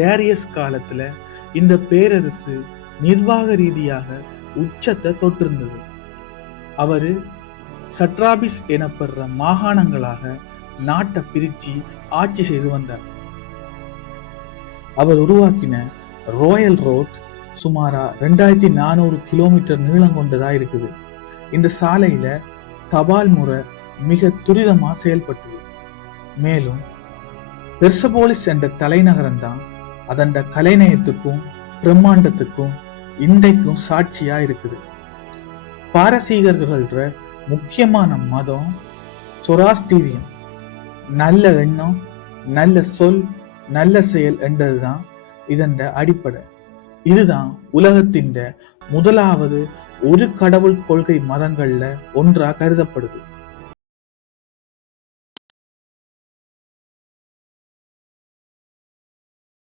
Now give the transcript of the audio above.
Darius காலத்துல இந்த பேரரசு நிர்வாக ரீதியாக உச்சத்தை தொட்டிருந்தது. அவரு சட்ராபிஸ் எனப்படுற மாகாணங்களாக நாட்டை பிரிச்சு ஆட்சி செய்து வந்தார். அவர் உருவாக்கின ராயல் ரோட் சுமாரா 2400 கிலோமீட்டர் நீளம் கொண்டதா இருக்குது. இந்த சாலையில தபால் முறை மிக துரிதமா செயல்பட்டது. மேலும் பெர்சபோலிஸ் என்ற தலைநகரம் தான் அதன் கலைநயத்துக்கும் பிரம்மாண்டத்துக்கும் இன்றைக்கும் சாட்சியா இருக்குது. பாரசீகர்கள்ற முக்கியமான மதம் சொராஸ்டீரியம். நல்ல எண்ணம், நல்ல சொல், நல்ல செயல் என்றதுதான் இதன் அடிப்படை. இதுதான் உலகத்தின் முதலாவது ஒரு கடவுள் கொள்கை மதங்கள்ல ஒன்றா கருதப்படுது.